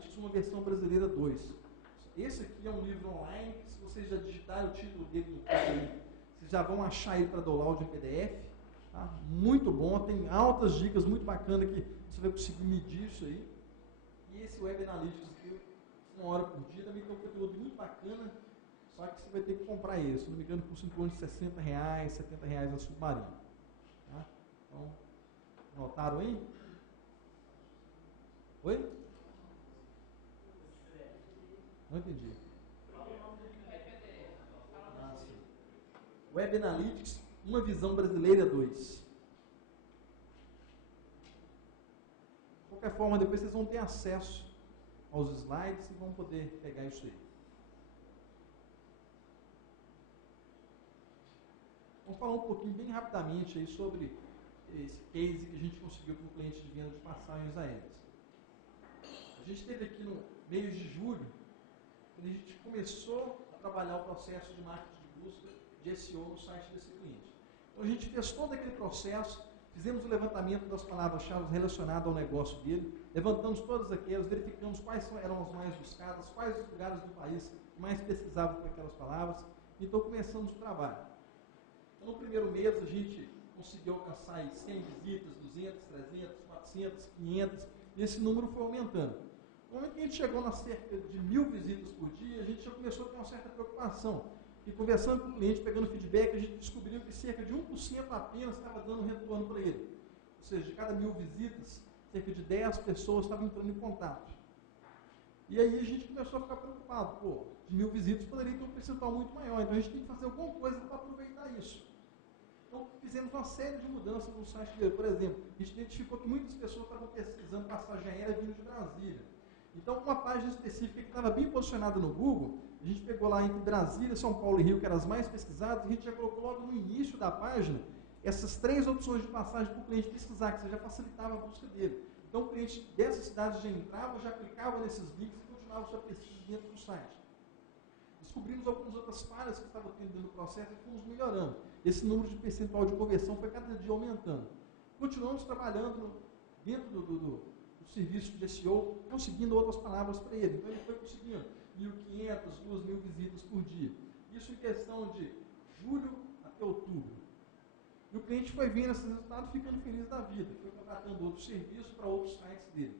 Analytics, uma versão brasileira 2. Esse aqui é um livro online, que se vocês já digitarem o título dele no Google, vocês já vão achar ele para download em PDF. Tá? Muito bom, tem altas dicas muito bacanas que você vai conseguir medir isso aí. E esse Web Analytics aqui, 1 hora por dia, também tem um conteúdo muito bacana, só que você vai ter que comprar ele, se não me engano, custa em torno de R$60, R$70 na Submarino. Tá? Então, notaram aí? Oi? Não entendi. Ah, sim. Web Analytics, uma visão brasileira 2. De qualquer forma, depois vocês vão ter acesso aos slides e vão poder pegar isso aí. Vamos falar um pouquinho, bem rapidamente, aí sobre esse case que a gente conseguiu com o cliente de venda de passagens aéreas. A gente teve aqui no mês de julho, quando a gente começou a trabalhar o processo de marketing de busca de SEO no site desse cliente. Então a gente fez todo aquele processo, fizemos o levantamento das palavras-chave relacionadas ao negócio dele, levantamos todas aquelas, verificamos quais eram as mais buscadas, quais os lugares do país que mais pesquisavam por aquelas palavras, então começamos o trabalho. Então no primeiro mês a gente conseguiu alcançar 100 visitas, 200, 300, 400, 500, e esse número foi aumentando. No momento que a gente chegou na cerca de 1000 visitas por dia, a gente já começou a ter uma certa preocupação. E conversando com o cliente, pegando feedback, a gente descobriu que cerca de 1% apenas estava dando retorno para ele. Ou seja, de cada 1000 visitas, cerca de 10 pessoas estavam entrando em contato. E aí a gente começou a ficar preocupado. Pô, de 1000 visitas poderia ter um percentual muito maior, então a gente tem que fazer alguma coisa para aproveitar isso. Então fizemos uma série de mudanças no site dele. Por exemplo, a gente identificou que muitas pessoas estavam pesquisando passagem aérea vindo de Brasília. Então, uma página específica que estava bem posicionada no Google, a gente pegou lá entre Brasília, São Paulo e Rio, que eram as mais pesquisadas, e a gente já colocou logo no início da página essas 3 opções de passagem para o cliente pesquisar, que você já facilitava a busca dele. Então, o cliente dessas cidades já entrava, já clicava nesses links e continuava sua pesquisa dentro do site. Descobrimos algumas outras falhas que estavam tendo dentro do processo e fomos melhorando. Esse número de percentual de conversão foi cada dia aumentando. Continuamos trabalhando dentro do serviço de SEO, conseguindo outras palavras para ele. Então ele foi conseguindo 1.500, 2.000 visitas por dia. Isso em questão de julho até outubro. E o cliente foi vendo esses resultados ficando feliz da vida. Foi contratando outros serviços para outros sites dele.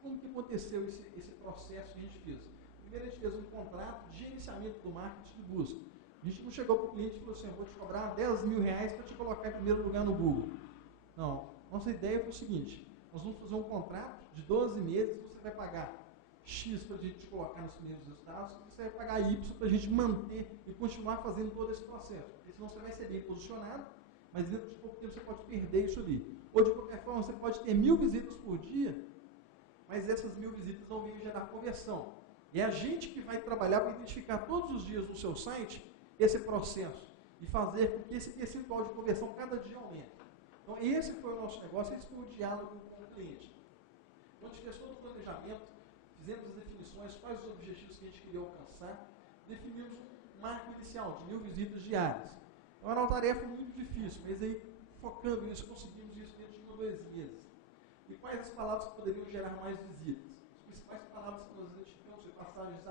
Como que aconteceu esse processo que a gente fez? Primeiro a gente fez um contrato de gerenciamento do marketing de busca. A gente não chegou para o cliente e falou assim, eu vou te cobrar R$10.000 para te colocar em primeiro lugar no Google. Não. Nossa ideia foi o seguinte, nós vamos fazer um contrato de 12 meses, você vai pagar X para a gente colocar nos primeiros resultados, e você vai pagar Y para a gente manter e continuar fazendo todo esse processo. Porque senão você vai ser bem posicionado, mas dentro de pouco tempo você pode perder isso ali. Ou de qualquer forma, você pode ter 1000 visitas por dia, mas essas 1000 visitas não vão gerar conversão. E é a gente que vai trabalhar para identificar todos os dias no seu site esse processo e fazer com que esse percentual de conversão cada dia aumente. Então, esse foi o nosso negócio, esse foi o diálogo com o cliente. Então, a gente fez todo o planejamento, fizemos as definições, quais os objetivos que a gente queria alcançar, definimos um marco inicial de 1000 visitas diárias. Então, era uma tarefa muito difícil, mas aí, focando nisso, conseguimos isso dentro de 1 ou 2 meses. E quais as palavras que poderiam gerar mais visitas? As principais palavras que nós identificamos são passagens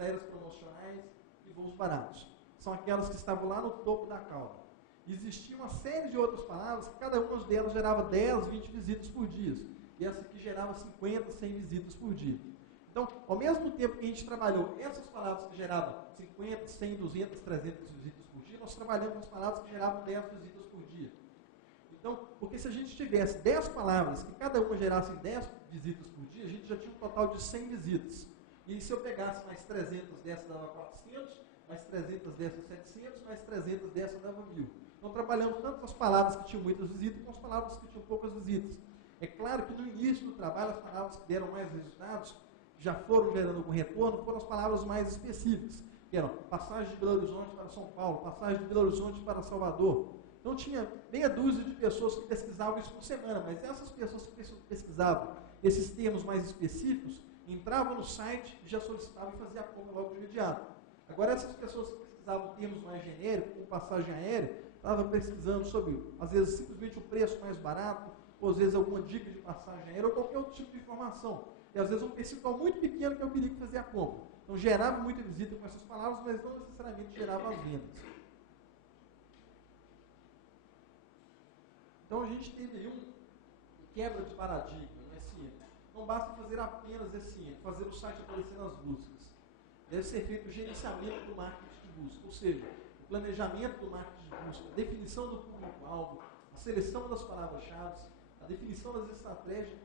aéreas promocionais e voos baratos. São aquelas que estavam lá no topo da cauda. Existia uma série de outras palavras que cada uma delas gerava 10, 20 visitas por dia. E essa aqui gerava 50, 100 visitas por dia. Então, ao mesmo tempo que a gente trabalhou essas palavras que geravam 50, 100, 200, 300 visitas por dia, nós trabalhamos as palavras que geravam 10 visitas por dia. Então, porque se a gente tivesse 10 palavras que cada uma gerasse 10 visitas por dia, a gente já tinha um total de 100 visitas. E se eu pegasse mais 300 dessas dava 400, mais 300 dessas 700, mais 300 dessas dava 1000. Então trabalhamos tanto com as palavras que tinham muitas visitas, como as palavras que tinham poucas visitas. É claro que no início do trabalho, as palavras que deram mais resultados, que já foram gerando algum retorno, foram as palavras mais específicas, que eram passagem de Belo Horizonte para São Paulo, passagem de Belo Horizonte para Salvador. Então tinha meia dúzia de pessoas que pesquisavam isso por semana, mas essas pessoas que pesquisavam esses termos mais específicos, entravam no site, já solicitavam e faziam a compra logo de imediato. Agora essas pessoas que pesquisavam termos mais genéricos, como passagem aérea, estavam pesquisando sobre, às vezes, simplesmente o preço mais barato, ou às vezes alguma dica de passagem aérea, ou qualquer outro tipo de informação. E às vezes um percentual muito pequeno que eu queria fazer a compra. Então gerava muita visita com essas palavras, mas não necessariamente gerava as vendas. Então a gente teve aí uma quebra de paradigma no SEM. Não basta fazer apenas SEM, fazer o site aparecer nas buscas. Deve ser feito o gerenciamento do marketing de busca, ou seja, o planejamento do marketing de busca, a definição do público-alvo, a seleção das palavras-chave, a definição das estratégias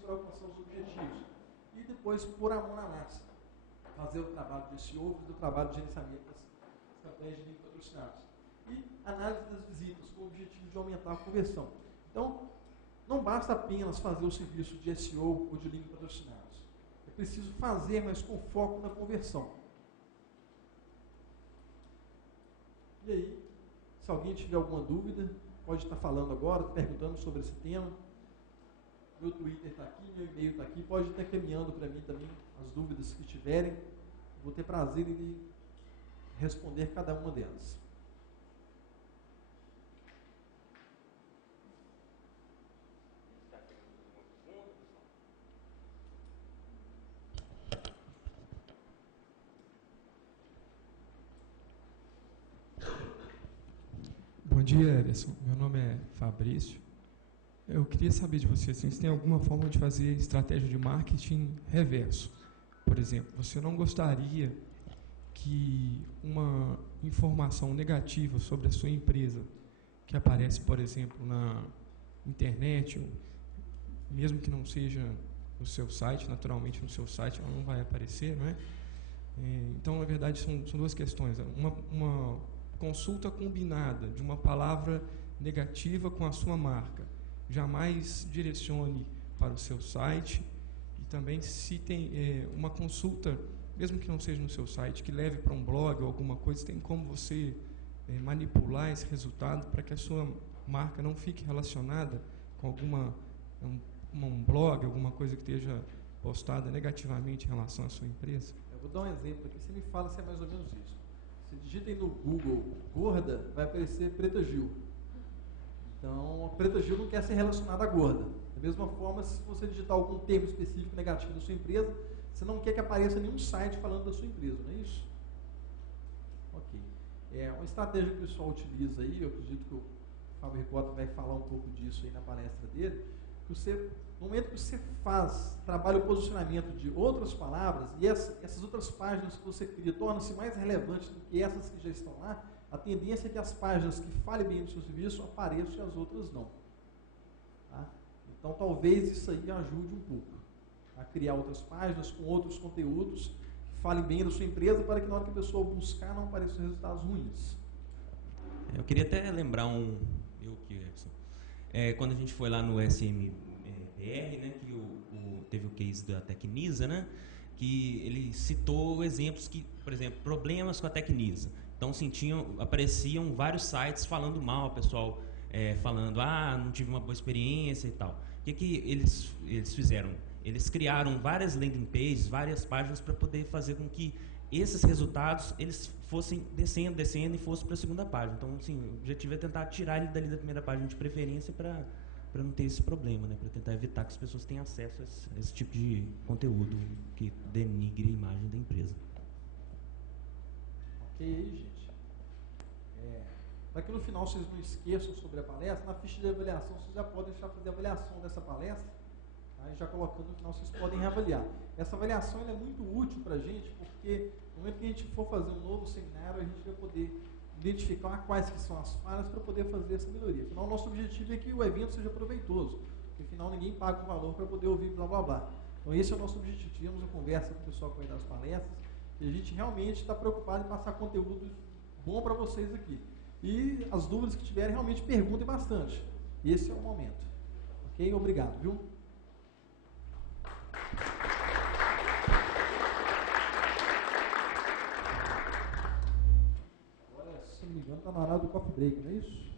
para alcançar os objetivos. E depois pôr a mão na massa. Fazer o trabalho de SEO e do trabalho de gerenciamento das campanhas de link patrocinados. E análise das visitas com o objetivo de aumentar a conversão. Então, não basta apenas fazer o serviço de SEO ou de link patrocinados. É preciso fazer, mas com foco na conversão. E aí, se alguém tiver alguma dúvida, pode estar falando agora, perguntando sobre esse tema. Meu Twitter está aqui, meu e-mail está aqui, pode estar encaminhando para mim também as dúvidas que tiverem. Vou ter prazer em responder cada uma delas. Bom dia, Ederson. Meu nome é Fabrício. Eu queria saber de você, se tem alguma forma de fazer estratégia de marketing reverso. Por exemplo, você não gostaria que uma informação negativa sobre a sua empresa, que aparece, por exemplo, na internet, mesmo que não seja no seu site, naturalmente no seu site ela não vai aparecer, não é? Então, na verdade, são duas questões. Uma consulta combinada de uma palavra negativa com a sua marca. Jamais direcione para o seu site, e também se tem uma consulta, mesmo que não seja no seu site, que leve para um blog ou alguma coisa, tem como você manipular esse resultado para que a sua marca não fique relacionada com um blog, alguma coisa que esteja postada negativamente em relação à sua empresa? Eu vou dar um exemplo aqui, você me fala se é mais ou menos isso. Se digitem no Google gorda, vai aparecer Preta Gil. Então, a Preta Gil não quer ser relacionada à gorda. Da mesma forma, se você digitar algum termo específico negativo da sua empresa, você não quer que apareça nenhum site falando da sua empresa, não é isso? Ok. Uma estratégia que o pessoal utiliza aí, eu acredito que o Fábio Ricota vai falar um pouco disso aí na palestra dele, que no momento que você trabalha o posicionamento de outras palavras, e essas outras páginas que você cria tornam-se mais relevantes do que essas que já estão lá, a tendência é que as páginas que falem bem do seu serviço apareçam e as outras não. Tá? Então, talvez isso aí ajude um pouco a criar outras páginas com outros conteúdos que falem bem da sua empresa, para que na hora que a pessoa buscar não apareçam resultados ruins. Eu queria até lembrar quando a gente foi lá no SMBR, né, que teve o case da Tecnisa, né, que ele citou exemplos que, por exemplo, problemas com a Tecnisa. Então, apareciam vários sites falando mal, o pessoal falando, não tive uma boa experiência e tal. O que eles fizeram? Eles criaram várias landing pages, várias páginas para poder fazer com que esses resultados eles fossem descendo e fossem para a segunda página. Então, assim, o objetivo é tentar tirar ele dali da primeira página de preferência para não ter esse problema, né? Para tentar evitar que as pessoas tenham acesso a esse tipo de conteúdo que denigre a imagem da empresa. Ok, gente. Para que no final vocês não esqueçam sobre a palestra, na ficha de avaliação vocês já podem deixar fazer a avaliação dessa palestra, tá? E já colocando no final vocês podem reavaliar. Essa avaliação ela é muito útil para a gente, porque no momento que a gente for fazer um novo seminário, a gente vai poder identificar quais que são as falhas para poder fazer essa melhoria. Afinal, o nosso objetivo é que o evento seja proveitoso, porque afinal ninguém paga um valor para poder ouvir blá blá blá. Então esse é o nosso objetivo. Tivemos uma conversa com o pessoal que vai dar as palestras, e a gente realmente está preocupado em passar conteúdo bom para vocês aqui. E as dúvidas que tiverem, realmente perguntem bastante. Esse é o momento. Ok? Obrigado, viu? Agora, se não me engano, está na hora do coffee break, não é isso?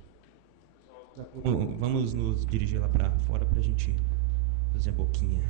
Vamos nos dirigir lá para fora para a gente fazer a boquinha.